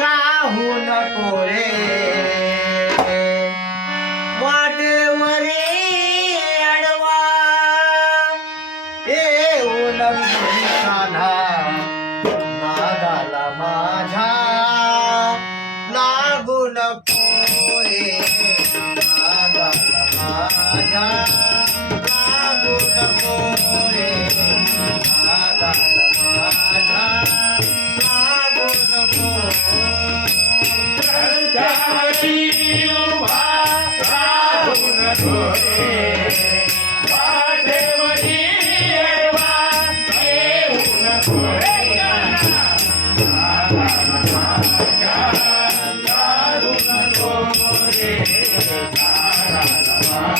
રાહુ ન કોરે.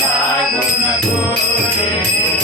Laguna Gore.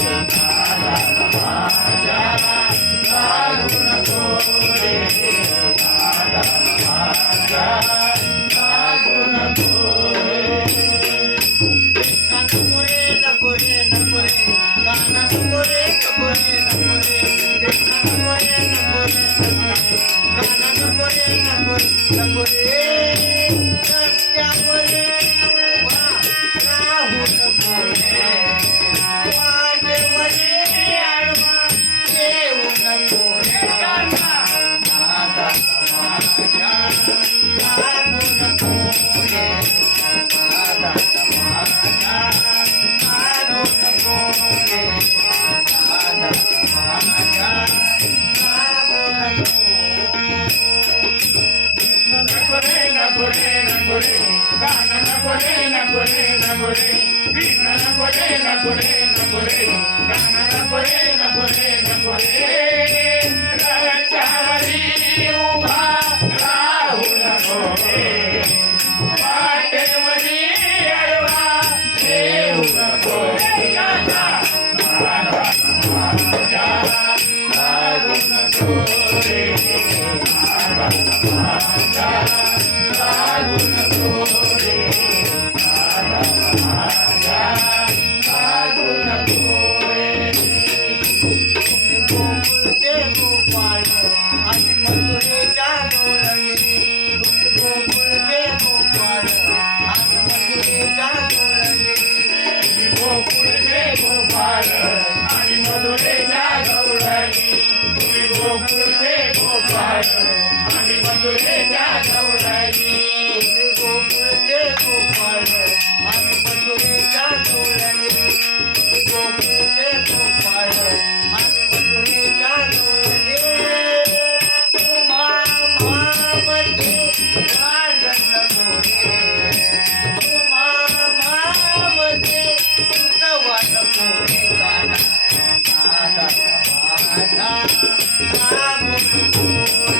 Thank you.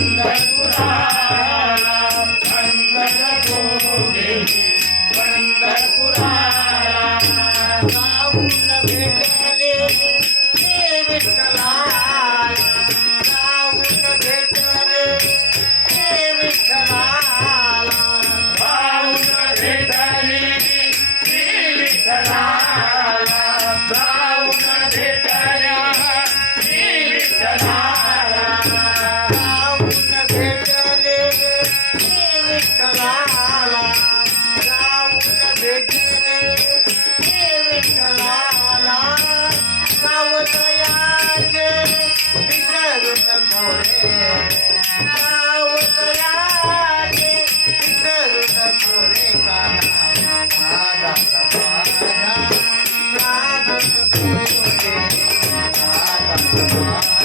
Amen. Thank you.